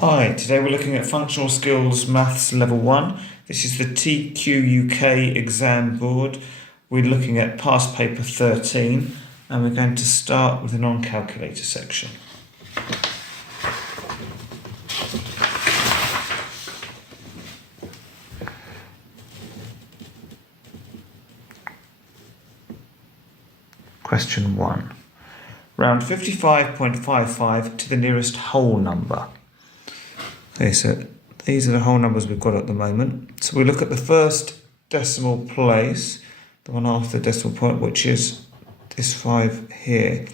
Hi, today we're looking at Functional Skills Maths Level 1. This is the TQUK exam board. We're looking at past paper 13 and we're going to start with the non-calculator section. Question 1. Round 55.55 to the nearest whole number. Okay, so these are the whole numbers we've got at the moment. So we look at the first decimal place, the one after the decimal point, which is this 5 here.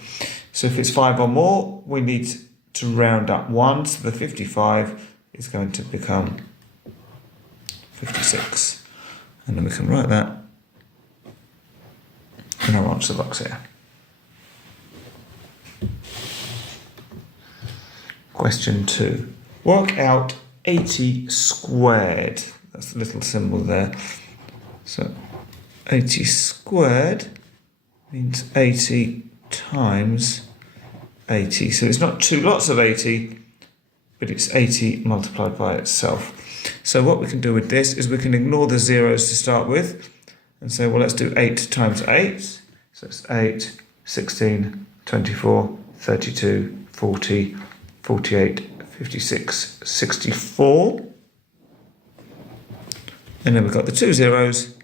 So if it's 5 or more, we need to round up 1, so the 55 is going to become 56. And then we can write that in our answer box here. Question 2. Work out 80 squared. That's the little symbol there. So 80 squared means 80 times 80. So it's not two lots of 80, but it's 80 multiplied by itself. So what we can do with this is we can ignore the zeros to start with and say, well, let's do 8 times 8. So it's 8, 16, 24, 32, 40, 48, 56, 64. And then we've got the two zeros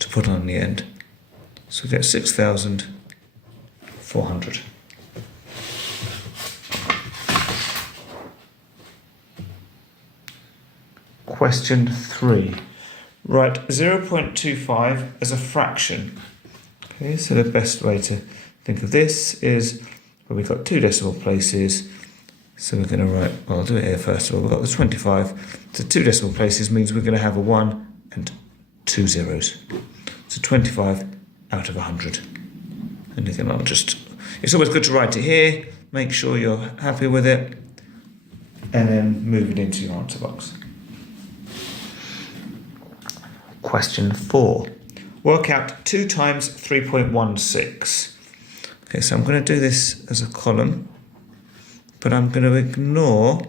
to put on the end. So we get 6,400. Question 3. Write 0.25 as a fraction. Okay, so the best way to think of this is where we've got two decimal places. So we're going to write, well, I'll do it here first of all. We've got the 25. So two decimal places means we're going to have a 1 and 2 zeros. So 25 out of 100. And again, it's always good to write it here. Make sure you're happy with it. And then move it into your answer box. Question 4. Work out 2 times 3.16. Okay, so I'm going to do this as a column. But I'm going to ignore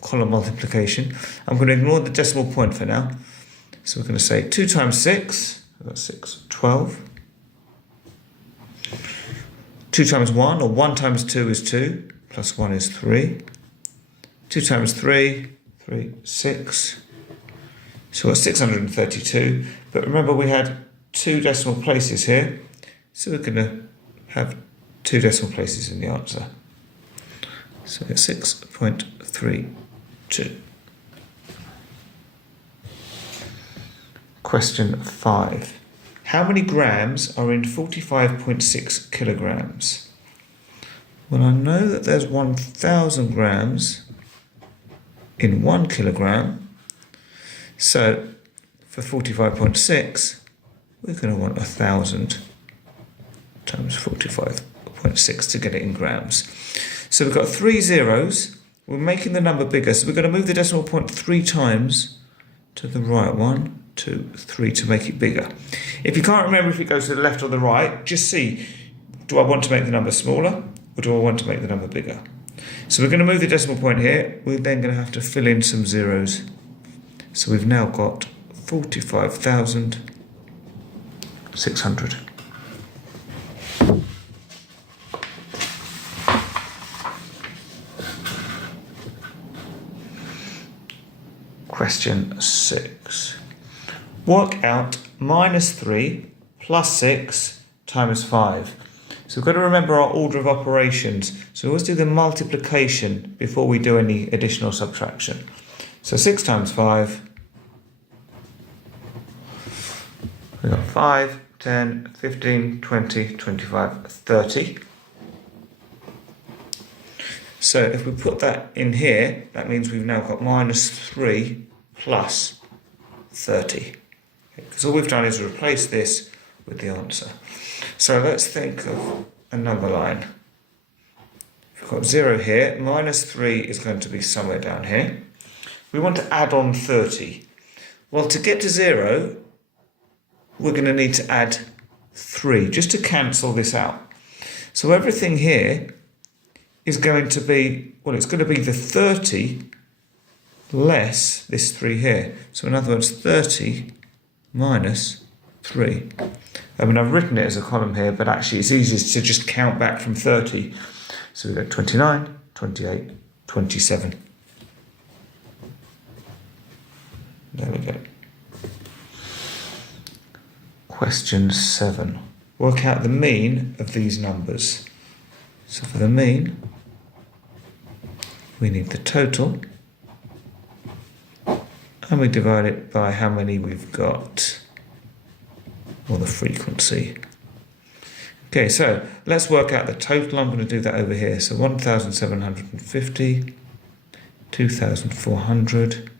column multiplication. I'm going to ignore the decimal point for now. So we're going to say 2 times 6, I've got 6, 12. 2 times 1, or 1 times 2 is 2, plus 1 is 3. 2 times 3, 6. So we've got 632. But remember we had two decimal places here. So we're going to have two decimal places in the answer. So it's 6.32. Question 5. How many grams are in 45.6 kilograms? Well, I know that there's 1,000 grams in 1 kilogram. So for 45.6, we're going to want 1,000 times 45.6 to get it in grams. So we've got 3 zeros. We're making the number bigger. So we're going to move the decimal point 3 times to the right. 1, 2, 3 to make it bigger. If you can't remember if it goes to the left or the right, just see, do I want to make the number smaller or do I want to make the number bigger? So we're going to move the decimal point here. We're then going to have to fill in some zeros. So we've now got 45,600. Question 6. Work out -3 plus 6 times 5. So we've got to remember our order of operations. So we always do the multiplication before we do any additional subtraction. So 6 times 5. We've got 5, 10, 15, 20, 25, 30. So if we put that in here, that means we've now got -3 plus 30. Because all we've done is replace this with the answer. So let's think of a number line. We've got 0 here, -3 is going to be somewhere down here. We want to add on 30. Well, to get to 0, we're going to need to add 3, just to cancel this out. So everything here is going to be, well, it's going to be the 30 less this 3 here. So in other words, 30 minus 3. I mean, I've written it as a column here, but actually it's easiest to just count back from 30. So we've got 29, 28, 27. There we go. Question 7. Work out the mean of these numbers. So for the mean, we need the total, and we divide it by how many we've got, or the frequency. Okay, so let's work out the total. I'm going to do that over here. So 1,750, 2,400,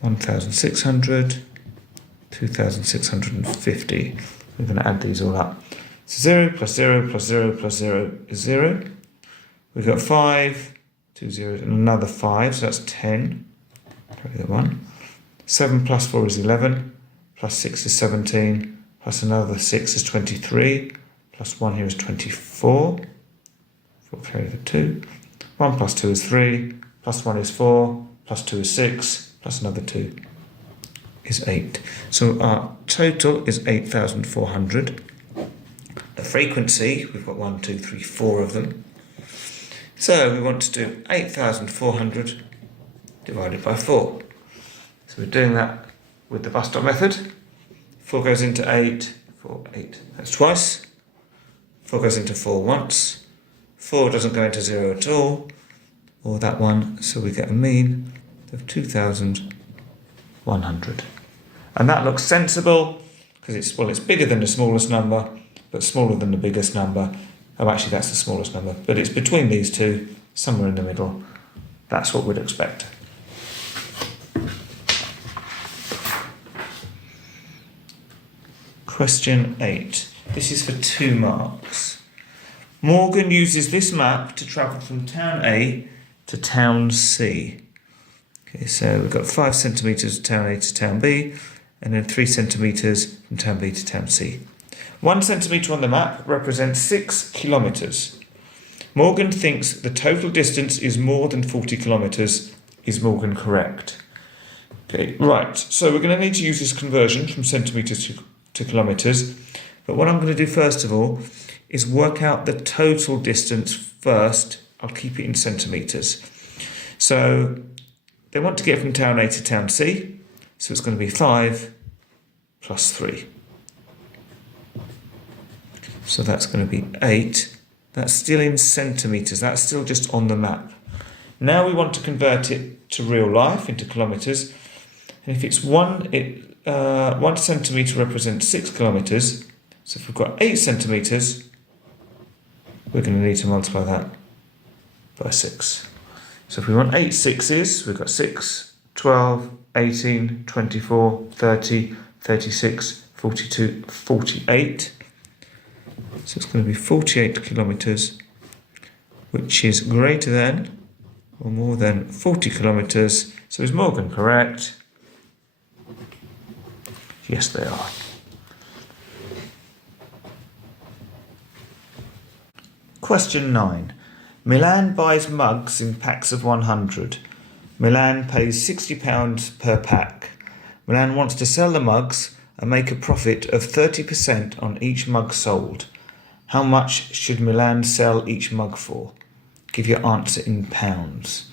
1,600, 2,650. We're going to add these all up. So 0 plus 0 plus 0 plus 0 is 0. We've got 5, 2 zeros, and another 5, so that's 10. Carry the 1. 7 plus 4 is 11, plus 6 is 17, plus another 6 is 23, plus 1 here is 24. 4 carry the 2. 1 plus 2 is 3, plus 1 is 4, plus 2 is 6, plus another 2 is 8. So our total is 8,400. The frequency, we've got 1, 2, 3, 4 of them. So we want to do 8,400 divided by 4. So we're doing that with the bus stop method. 4 goes into 8, 4, 8. That's twice. 4 goes into 4 once. 4 doesn't go into 0 at all, or that one, so we get a mean of 2,100. And that looks sensible, because it's bigger than the smallest number, but smaller than the biggest number. Oh, actually, that's the smallest number, but it's between these two, somewhere in the middle. That's what we'd expect. Question 8. This is for 2 marks. Morgan uses this map to travel from town A to town C. Okay, so we've got 5 centimetres from town A to town B, and then 3 centimetres from town B to town C. 1 centimetre on the map represents 6 kilometres. Morgan thinks the total distance is more than 40 kilometres. Is Morgan correct? Okay, right, so we're going to need to use this conversion from centimetres to kilometres. But what I'm going to do first of all is work out the total distance first. I'll keep it in centimetres. So they want to get from town A to town C. So it's going to be 5 plus 3. So that's going to be 8. That's still in centimetres. That's still just on the map. Now we want to convert it to real life, into kilometres. And if it's 1 centimetre represents 6 kilometres. So if we've got 8 centimetres, we're going to need to multiply that by 6. So if we want 8 sixes, we've got 6, 12, 18, 24, 30, 36, 42, 48. So it's going to be 48 kilometres, which is greater than or more than 40 kilometres. So is Morgan correct? Yes, they are. Question 9. Milan buys mugs in packs of 100. Milan pays £60 per pack. Milan wants to sell the mugs and make a profit of 30% on each mug sold. How much should Milan sell each mug for? Give your answer in pounds.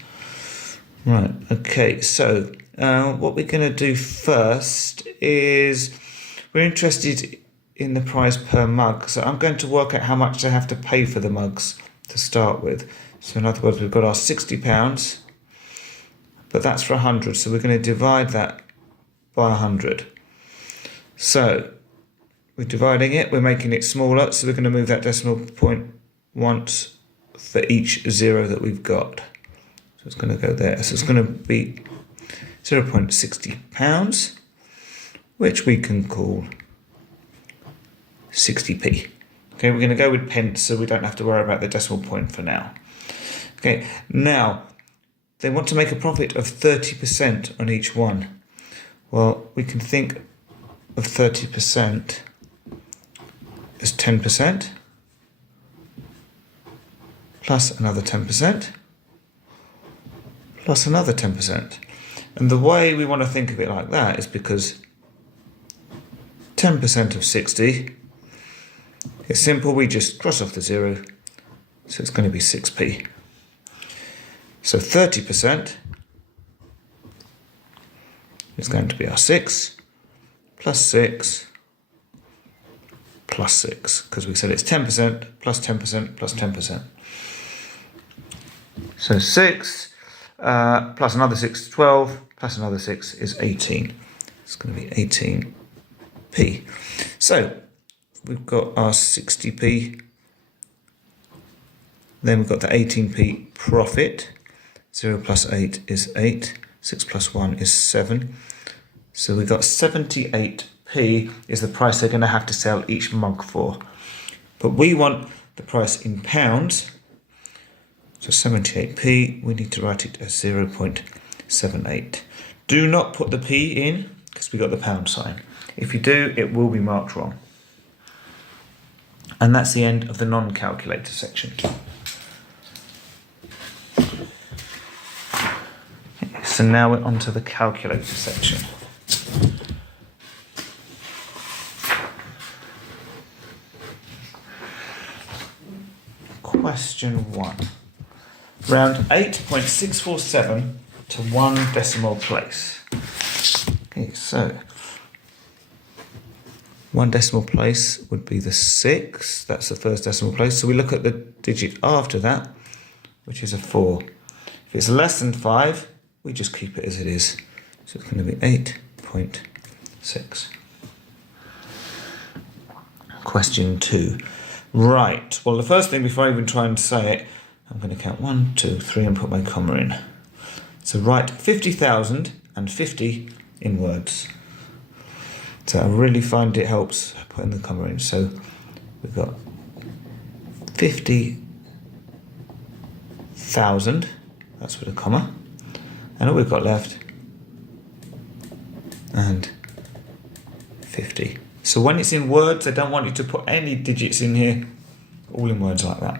Right, okay, so what we're going to do first is we're interested in the price per mug. So I'm going to work out how much they have to pay for the mugs to start with. So in other words, we've got our £60, but that's for 100. So we're going to divide that by 100. So we're dividing it, we're making it smaller, so we're going to move that decimal point once for each 0 that we've got. So it's going to go there. So it's going to be 0.60 pounds, which we can call 60p. Okay, we're going to go with pence, so we don't have to worry about the decimal point for now. Okay, now they want to make a profit of 30% on each one. Well, we can think of 30% as 10% plus another 10%, plus another 10%. And the way we want to think of it like that is because 10% of 60, it's simple, we just cross off the 0, so it's going to be 6p. So 30% is going to be our 6, plus 6, plus 6, because we said it's 10%, plus 10%, plus 10%. So 6, plus another 6 is 12, plus another 6 is 18. It's going to be 18p. So we've got our 60p, then we've got the 18p profit. 0 plus 8 is 8, 6 plus 1 is 7. So we've got 78p is the price they're going to have to sell each mug for. But we want the price in pounds. So 78p, we need to write it as 0.78. Do not put the p in because we got the pound sign. If you do, it will be marked wrong. And that's the end of the non-calculator section. So now we're on to the calculator section. Question 1. Round 8.647 to 1 decimal place. Okay, so 1 decimal place would be the 6. That's the first decimal place. So we look at the digit after that, which is a 4. If it's less than 5, we just keep it as it is. So it's going to be 8.6. Question 2. Right, well, the first thing, before I even try and say it, I'm going to count 1, 2, 3 and put my comma in. So write 50,050 in words. So I really find it helps putting the comma in. So we've got 50,000, that's with a comma. And all we've got left, and 50. So when it's in words, I don't want you to put any digits in here, all in words like that.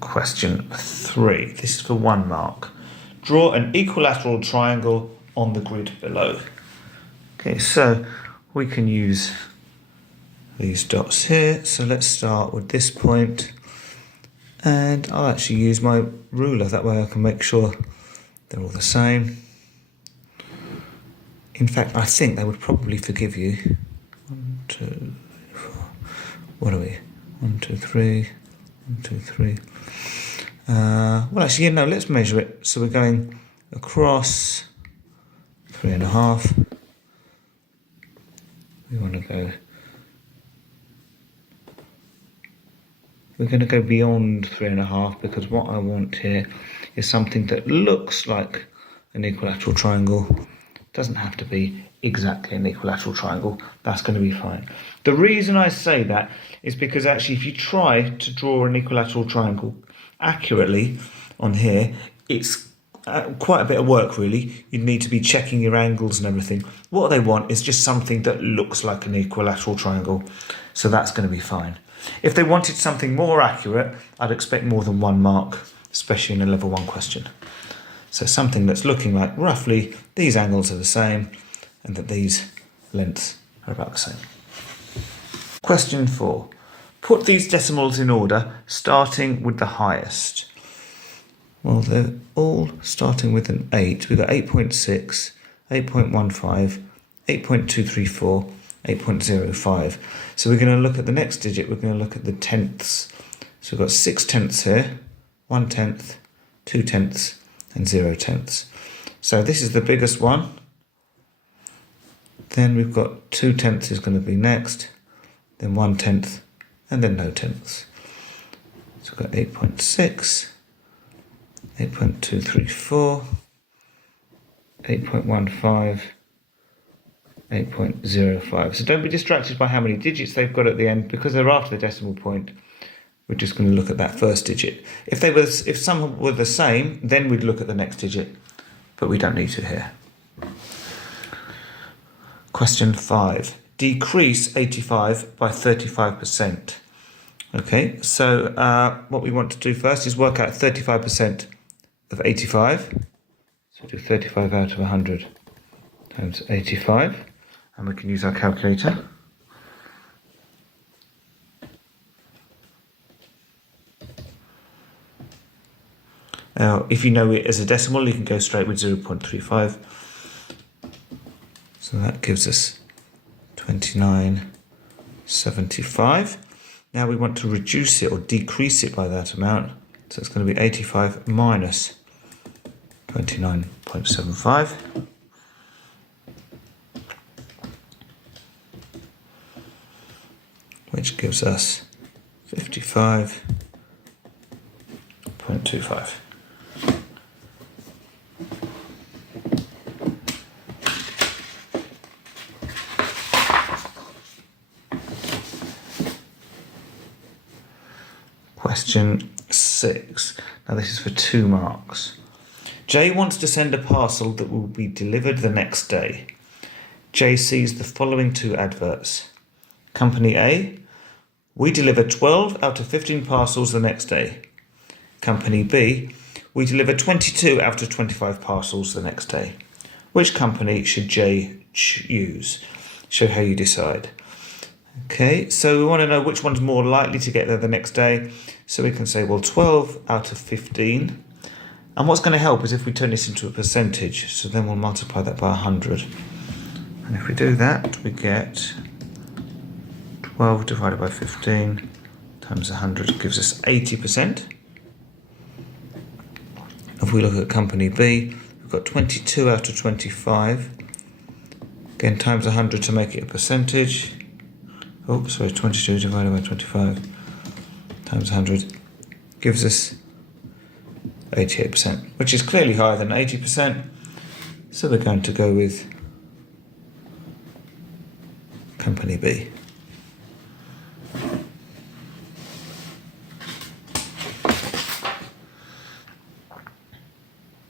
Question 3. This is for 1 mark. Draw an equilateral triangle on the grid below. Okay, so we can use these dots here. So let's start with this point. And I'll actually use my ruler, that way I can make sure they're all the same. In fact, I think they would probably forgive you. 1, 2, 4. What are we? 1, 2, 3. 1, 2, 3. Well, actually, yeah, no, let's measure it. So we're going across 3.5. We want to go. We're going to go beyond 3.5 because what I want here is something that looks like an equilateral triangle. It doesn't have to be exactly an equilateral triangle. That's going to be fine. The reason I say that is because actually if you try to draw an equilateral triangle accurately on here, it's quite a bit of work really. You need to be checking your angles and everything. What they want is just something that looks like an equilateral triangle. So that's going to be fine. If they wanted something more accurate, I'd expect more than 1 mark, especially in a level 1 question. So something that's looking like roughly these angles are the same and that these lengths are about the same. Question 4. Put these decimals in order, starting with the highest. Well, they're all starting with an 8. We've got 8.6, 8.15, 8.234, 8.05. So we're going to look at the next digit, we're going to look at the tenths. So we've got 6 tenths here, 1 tenth, 2 tenths, and 0 tenths. So this is the biggest one. Then we've got 2 tenths is going to be next, then 1 tenth, and then no tenths. So we've got 8.6, 8.234, 8.15, 8.05. So don't be distracted by how many digits they've got at the end, because they're after the decimal point. We're just going to look at that first digit. If some were the same, then we'd look at the next digit, but we don't need to here. Question 5. Decrease 85 by 35%. Okay, so what we want to do first is work out 35% of 85. So do 35 out of 100 times 85. And we can use our calculator. Now, if you know it as a decimal, you can go straight with 0.35. So that gives us 29.75. Now we want to reduce it or decrease it by that amount. So it's going to be 85 minus 29.75. Which gives us 55.25. Question 6. Now this is for 2 marks. J wants to send a parcel that will be delivered the next day. J sees the following 2 adverts. Company A, we deliver 12 out of 15 parcels the next day. Company B, we deliver 22 out of 25 parcels the next day. Which company should J use? Show how you decide. Okay, so we want to know which one's more likely to get there the next day. So we can say, well, 12 out of 15. And what's going to help is if we turn this into a percentage. So then we'll multiply that by 100. And if we do that, we get 12 divided by 15 times 100 gives us 80%. If we look at company B, we've got 22 out of 25. Again, times 100 to make it a percentage. Oh, sorry, 22 divided by 25 times 100 gives us 88%, which is clearly higher than 80%. So we're going to go with company B.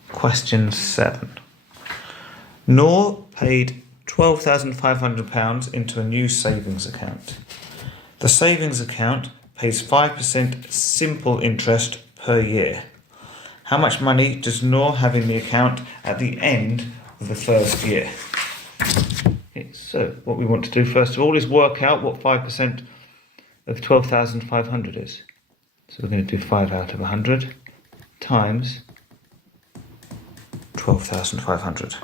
Question 7. Noor paid £12,500 into a new savings account. The savings account pays 5% simple interest per year. How much money does Noor have in the account at the end of the first year? Okay, so what we want to do first of all is work out what 5% of 12,500 is. So we're going to do 5 out of 100 times 12,500.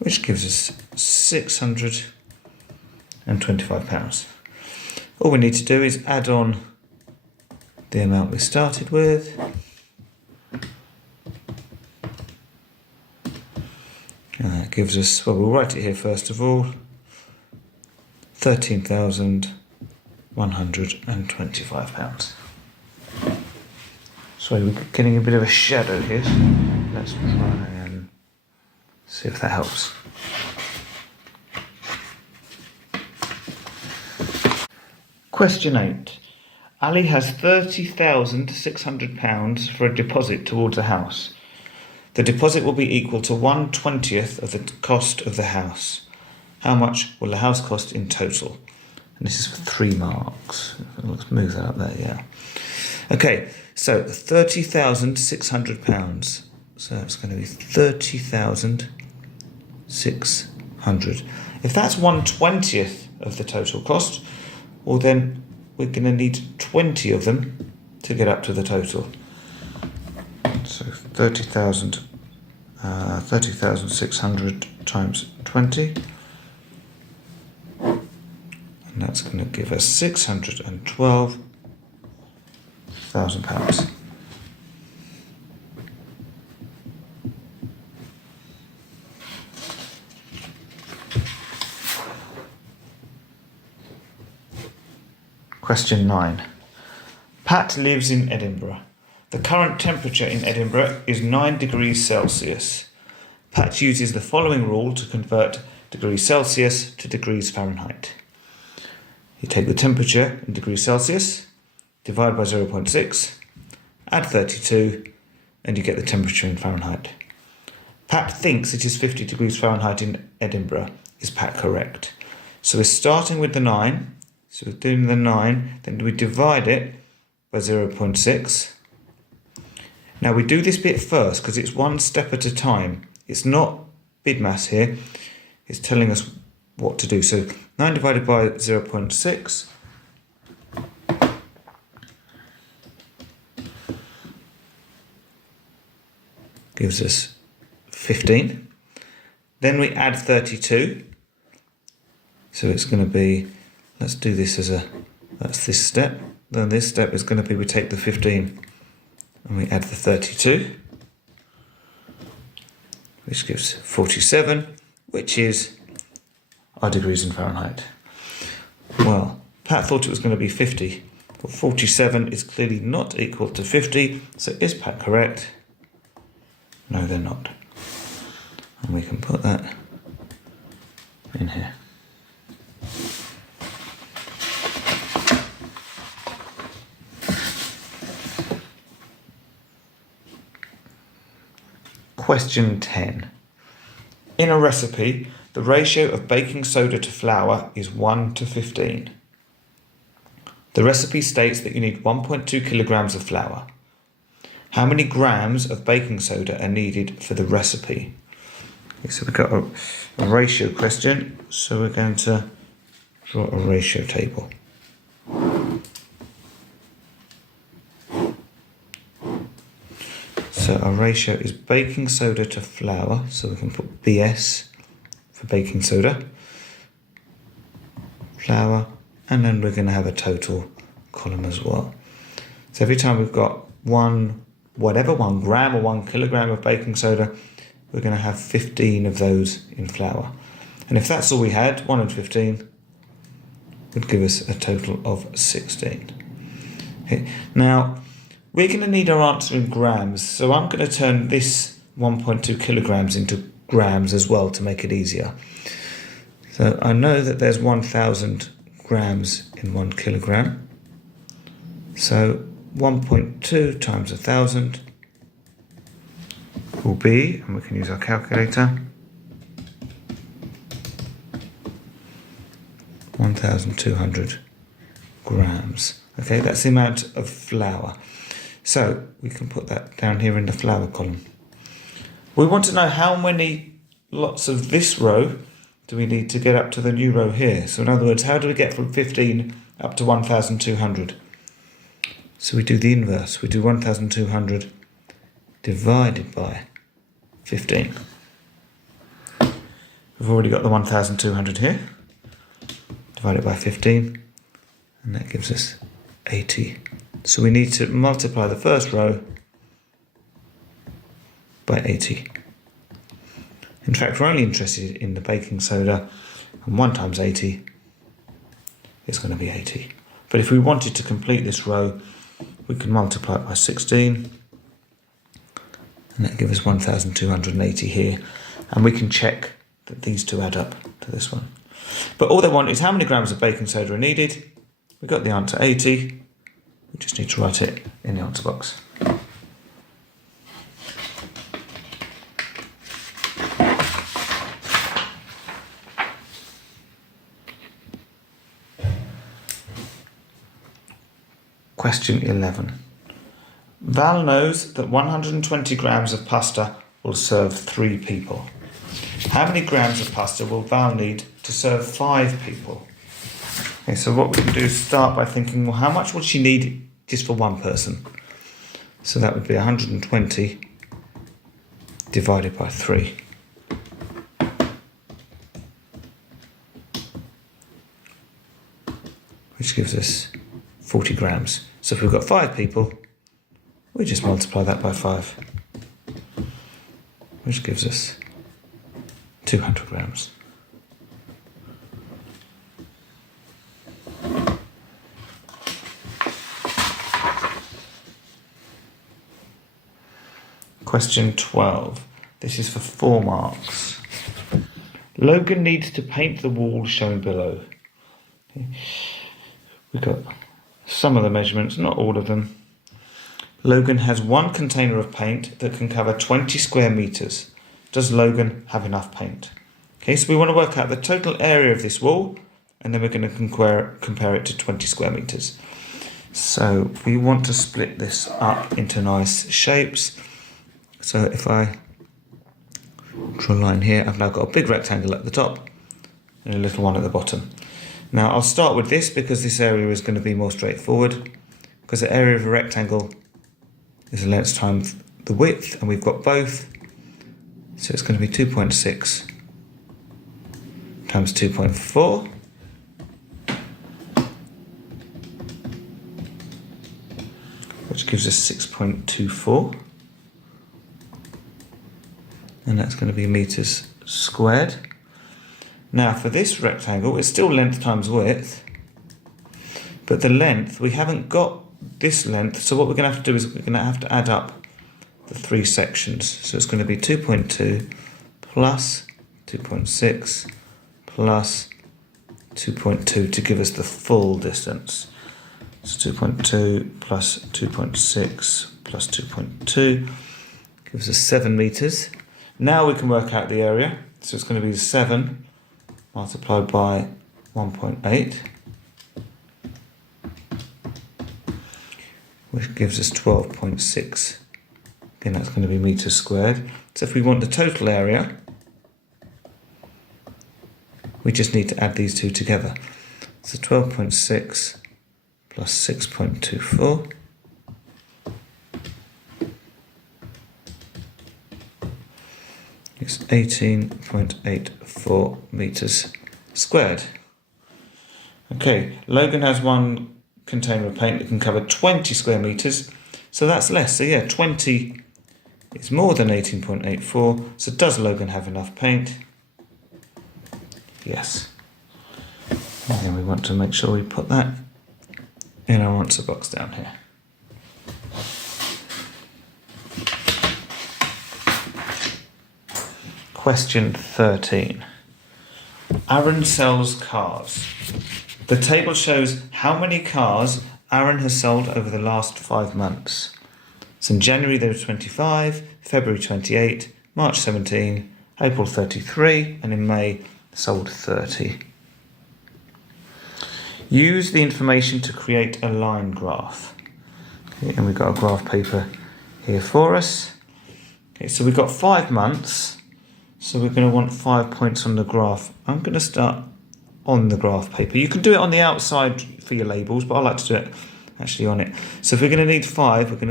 Which gives us £625. All we need to do is add on the amount we started with. And that gives us, well, we'll write it here first of all, £13,125. Sorry, we're getting a bit of a shadow here. Let's try and see if that helps. Question 8. Ali has £30,600 for a deposit towards a house. The deposit will be equal to 1/20th of the cost of the house. How much will the house cost in total? And this is for 3 marks. Let's move that up there, yeah. Okay, so £30,600. So it's going to be 30,600. If that's 1/20th of the total cost, well then we're going to need 20 of them to get up to the total. So 30,600 times 20. And that's going to give us £612,000. Question 9. Pat lives in Edinburgh. The current temperature in Edinburgh is 9 degrees Celsius. Pat uses the following rule to convert degrees Celsius to degrees Fahrenheit. You take the temperature in degrees Celsius, divide by 0.6, add 32, and you get the temperature in Fahrenheit. Pat thinks it is 50 degrees Fahrenheit in Edinburgh. Is Pat correct? So we're starting with the 9. So we're doing the 9, then we divide it by 0.6. Now we do this bit first because it's one step at a time. It's not BIDMAS here. It's telling us what to do. So 9 divided by 0.6 gives us 15. Then we add 32. So it's going to be, let's do this as that's this step. Then this step is going to be, we take the 15 and we add the 32, which gives 47, which is our degrees in Fahrenheit. Well, Pat thought it was going to be 50, but 47 is clearly not equal to 50, so is Pat correct? No, they're not. And we can put that in here. Question 10. In a recipe, the ratio of baking soda to flour is 1 to 15. The recipe states that you need 1.2 kilograms of flour. How many grams of baking soda are needed for the recipe? Okay, so we've got a ratio question, so we're going to draw a ratio table. So our ratio is baking soda to flour, so we can put BS for baking soda, flour, and then we're going to have a total column as well. So every time we've got 1 gram or 1 kilogram of baking soda, we're going to have 15 of those in flour. And if that's all we had, 1 and 15 would give us a total of 16. Okay. Now, we're going to need our answer in grams, so I'm going to turn this 1.2 kilograms into grams as well to make it easier. So I know that there's 1,000 grams in 1 kilogram. So 1.2 times 1,000 will be, and we can use our calculator, 1,200 grams. Okay, that's the amount of flour. So we can put that down here in the flour column. We want to know how many lots of this row do we need to get up to the new row here. So in other words, how do we get from 15 up to 1,200? So we do the inverse. We do 1,200 divided by 15. We've already got the 1,200 here. Divide it by 15, and that gives us 80. So we need to multiply the first row by 80. In fact, we're only interested in the baking soda, and 1 times 80 is going to be 80. But if we wanted to complete this row, we can multiply it by 16, and that gives us 1,280 here. And we can check that these two add up to this one. But all they want is how many grams of baking soda are needed. We've got the answer 80. We just need to write it in the answer box. Question 11. Val knows that 120 grams of pasta will serve 3 people. How many grams of pasta will Val need to serve 5 people? Okay, so what we can do is start by thinking, well, how much would she need just for one person? So that would be 120 divided by 3. Which gives us 40 grams. So if we've got 5 people, we just multiply that by 5. Which gives us 200 grams. Question 12. This is for 4 marks. Logan needs to paint the wall shown below. Okay. We've got some of the measurements, not all of them. Logan has one container of paint that can cover 20 square metres. Does Logan have enough paint? Okay, so we want to work out the total area of this wall, and then we're going to compare it to 20 square metres. So we want to split this up into nice shapes. So if I draw a line here, I've now got a big rectangle at the top and a little one at the bottom. Now I'll start with this because this area is going to be more straightforward, because the area of a rectangle is the length times the width, and we've got both. So it's going to be 2.6 times 2.4. Which gives us 6.24. And that's going to be metres squared. Now for this rectangle, it's still length times width, but the length, we haven't got this length, so what we're going to have to do is we're going to have to add up the three sections. So it's going to be 2.2 plus 2.6 plus 2.2 to give us the full distance. So 2.2 plus 2.6 plus 2.2 gives us 7 metres. Now we can work out the area. So it's going to be 7 multiplied by 1.8, which gives us 12.6. Again, that's going to be metres squared. So if we want the total area, we just need to add these two together. So 12.6 plus 6.24 is 18.84 metres squared. Okay, Logan has one container of paint that can cover 20 square metres, so that's less. So yeah, 20 is more than 18.84. So does Logan have enough paint? Yes. And then we want to make sure we put that in our answer box down here. Question 13. Aaron sells cars. The table shows how many cars Aaron has sold over the last 5 months. So in January there were 25, February 28, March 17, April 33, and in May sold 30. Use the information to create a line graph. Okay, and we've got a graph paper here for us. Okay, so we've got 5 months. So we're going to want 5 points on the graph. I'm going to start on the graph paper. You can do it on the outside for your labels, but I like to do it actually on it. So if we're going to need 5,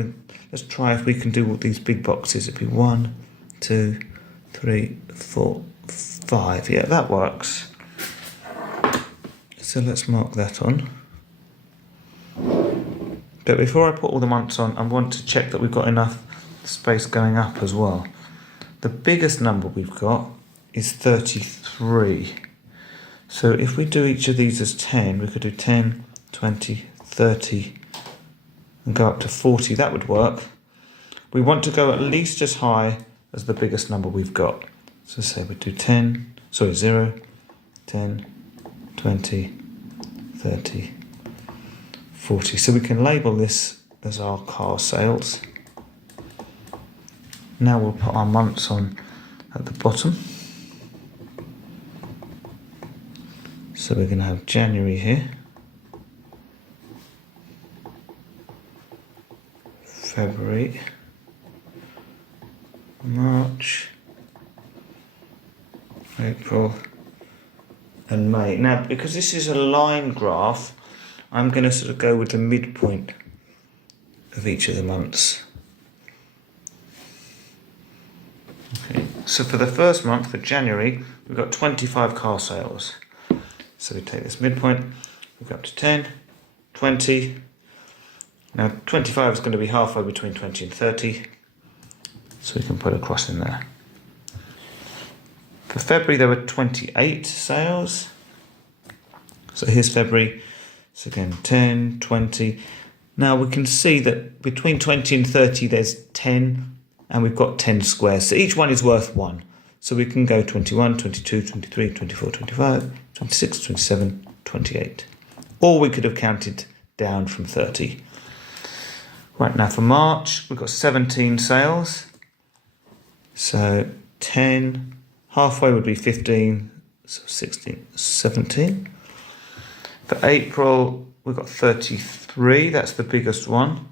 let's try if we can do all these big boxes. It'd be 1, 2, 3, 4, 5. Yeah, that works. So let's mark that on. But before I put all the months on, I want to check that we've got enough space going up as well. The biggest number we've got is 33. So if we do each of these as 10, we could do 10, 20, 30, and go up to 40. That would work. We want to go at least as high as the biggest number we've got. So say we do 0, 10, 20, 30, 40. So we can label this as our car sales. Now we'll put our months on at the bottom. So we're going to have January here, February, March, April, and May. Now, because this is a line graph, I'm going to sort of go with the midpoint of each of the months. Okay, so for the first month, for January, we've got 25 car sales. So we take this midpoint, we go up to 10, 20. Now 25 is going to be halfway between 20 and 30. So we can put a cross in there. For February, there were 28 sales. So here's February. So again, 10, 20. Now we can see that between 20 and 30, there's 10. And we've got 10 squares. So each one is worth 1. So we can go 21, 22, 23, 24, 25, 26, 27, 28. Or we could have counted down from 30. Right, now for March, we've got 17 sales. So 10, halfway would be 15, so 16, 17. For April, we've got 33, that's the biggest one.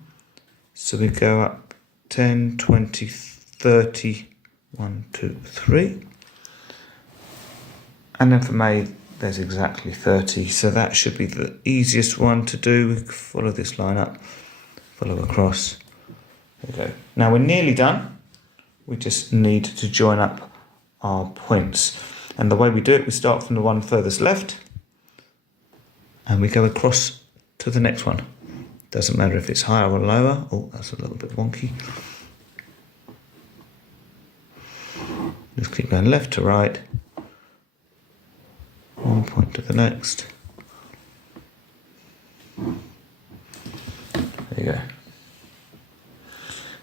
So we go up 10, 20, 30, 1, 2, 3. And then for May, there's exactly 30. So that should be the easiest one to do. We follow this line up, follow across. There we go. Now we're nearly done. We just need to join up our points. And the way we do it, we start from the one furthest left and we go across to the next one. Doesn't matter if it's higher or lower. Oh, that's a little bit wonky. Just keep going left to right. One point to the next. There you go.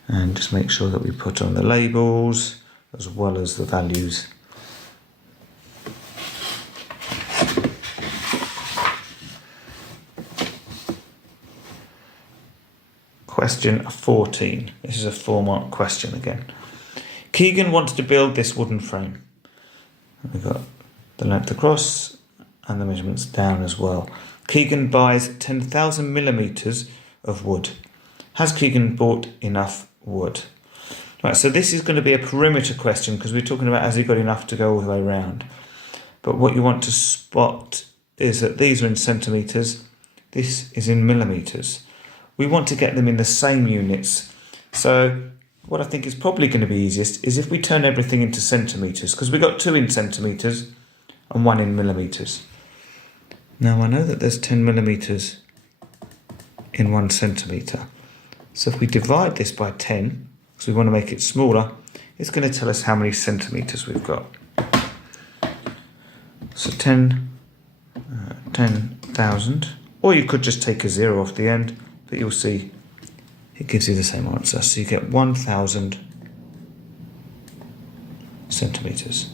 And just make sure that we put on the labels as well as the values. Question 14. This is a 4-mark question again. Keegan wants to build this wooden frame. We've got the length across and the measurements down as well. Keegan buys 10,000 millimeters of wood. Has Keegan bought enough wood? Right, so this is going to be a perimeter question because we're talking about has he got enough to go all the way around. But what you want to spot is that these are in centimeters, this is in millimeters. We want to get them in the same units. So what I think is probably going to be easiest is if we turn everything into centimeters, because we've got 2 in centimeters and 1 in millimeters. Now I know that there's 10 millimeters in 1 centimeter. So if we divide this by 10, because we want to make it smaller, it's going to tell us how many centimeters we've got. So 10,000, or you could just take a 0 off the end, but you'll see it gives you the same answer. So you get 1,000 centimeters.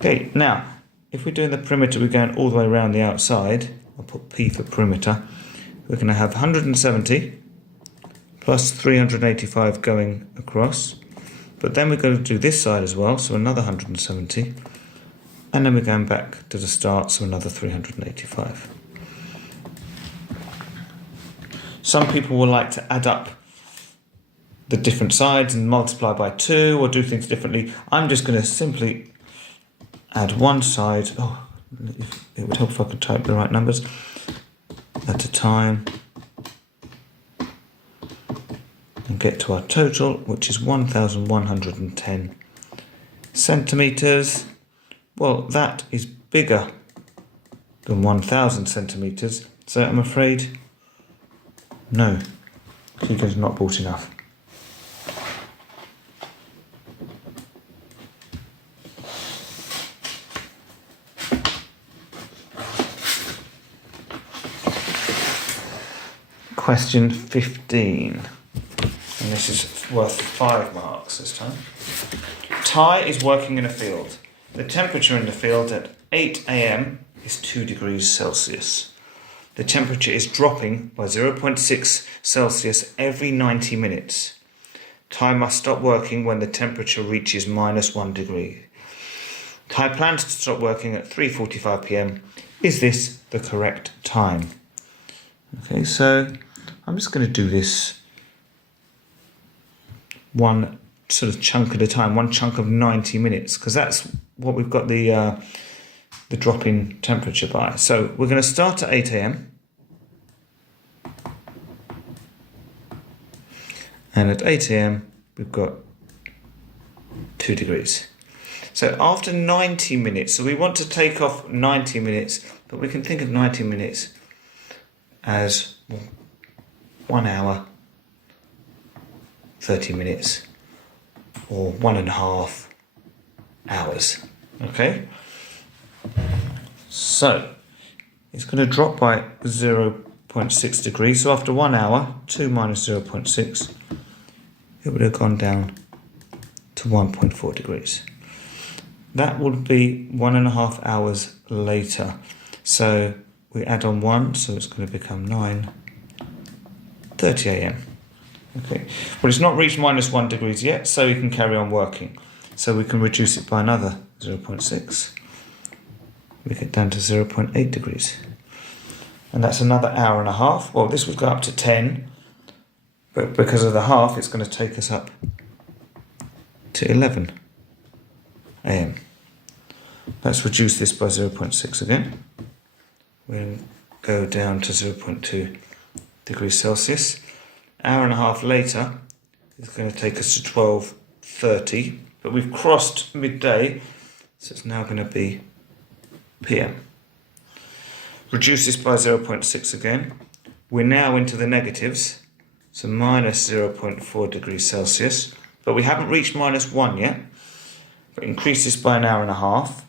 Okay, now if we're doing the perimeter, we're going all the way around the outside. I'll put P for perimeter. We're going to have 170 plus 385 going across. But then we're going to do this side as well, so another 170. And then we're going back to the start, so another 385. Some people will like to add up the different sides and multiply by 2 or do things differently. I'm just going to simply add one side. Oh, it would help if I could type the right numbers at a time and get to our total, which is 1,110 centimeters. Well, that is bigger than 1,000 centimeters, so I'm afraid no, Keegan's not bought enough. Question 15, and this is worth 5 marks this time. Ty is working in a field. The temperature in the field at 8 a.m. is 2 degrees Celsius. The temperature is dropping by 0.6 Celsius every 90 minutes. Ty must stop working when the temperature reaches -1 degree. Ty plans to stop working at 3:45 p.m. Is this the correct time? Okay, so I'm just going to do this one sort of chunk at a time, one chunk of 90 minutes, because that's what we've got the drop in temperature by. So we're going to start at 8 a.m. and at 8 a.m. we've got 2 degrees. So after 90 minutes, so we want to take off 90 minutes, but we can think of 90 minutes as 1 hour, 30 minutes, or 1.5 hours. Okay? So it's going to drop by 0.6 degrees. So after 1 hour, 2 minus 0.6, it would have gone down to 1.4 degrees. That would be 1.5 hours later. So we add on 1, so it's going to become 9:30 a.m. Okay, well, it's not reached -1 degrees yet, so we can carry on working. So we can reduce it by another 0.6. We get down to 0.8 degrees. And that's another hour and a half. Well, this would go up to 10, but because of the half, it's going to take us up to 11 AM. Let's reduce this by 0.6 again. We'll go down to 0.2 degrees Celsius. Hour and a half later, it's going to take us to 12:30, but we've crossed midday, so it's now going to be PM. Reduce this by 0.6 again. We're now into the negatives, so minus 0.4 degrees Celsius, but we haven't reached -1 yet. But increase this by an hour and a half.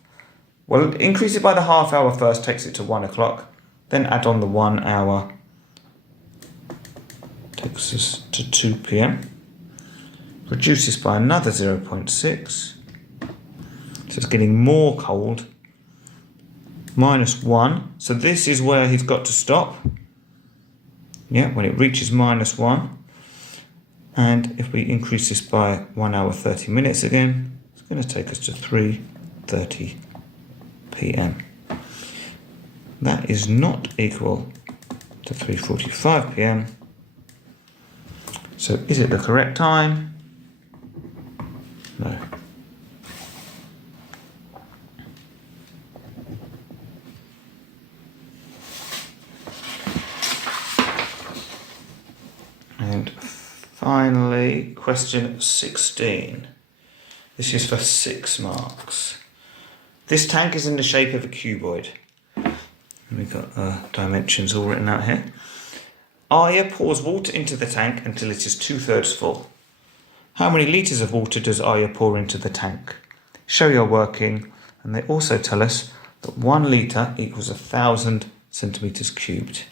Well, increase it by the half hour first, takes it to 1 o'clock, then add on the 1 hour, takes us to 2 PM. Reduce this by another 0.6, so it's getting more cold. -1, so this is where he's got to stop. Yeah, when it reaches -1. And if we increase this by 1 hour 30 minutes again, it's going to take us to 3:30 PM. That is not equal to 3:45 PM. So is it the correct time? No. And finally, question 16. This is for 6 marks. This tank is in the shape of a cuboid. And we've got dimensions all written out here. Arya pours water into the tank until it is 2/3 full. How many litres of water does Arya pour into the tank? Show your working, and they also tell us that 1 litre equals 1,000 centimetres cubed.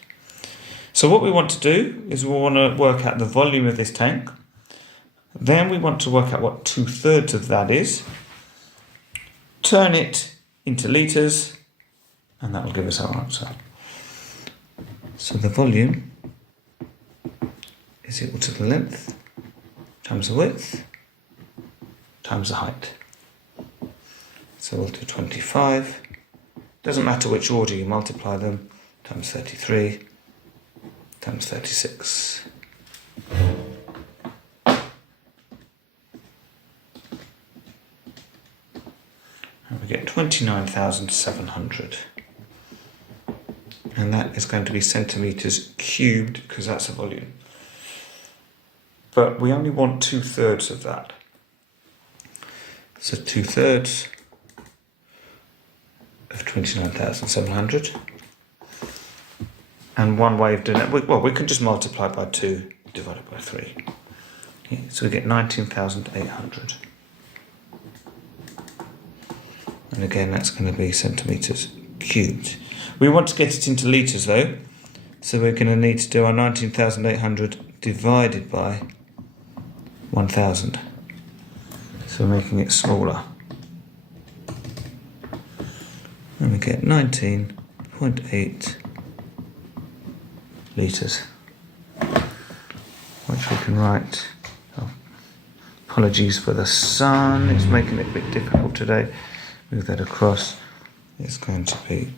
So what we want to do is we want to work out the volume of this tank. Then we want to work out what 2/3 of that is. Turn it into litres, and that will give us our answer. So the volume is equal to the length times the width times the height. So we'll do 25. Doesn't matter which order you multiply them, times 33 times 36. And we get 29,700. And that is going to be centimetres cubed, because that's a volume. But we only want 2/3 of that. So 2/3 of 29,700. And one way of doing it, well, we can just multiply by 2 divided by 3. Yeah, so we get 19,800. And again, that's going to be centimetres cubed. We want to get it into litres though, so we're going to need to do our 19,800 divided by 1,000. So we're making it smaller. And we get 19.8 litres, which we can write. Oh, apologies for the sun, it's making it a bit difficult today. Move that across, it's going to be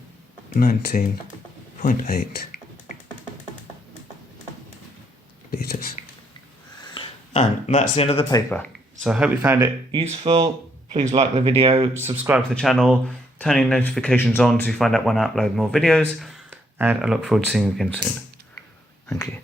19.8 litres. And that's the end of the paper. So I hope you found it useful. Please like the video, subscribe to the channel, turn your notifications on to find out when I upload more videos, and I look forward to seeing you again soon. Thank you.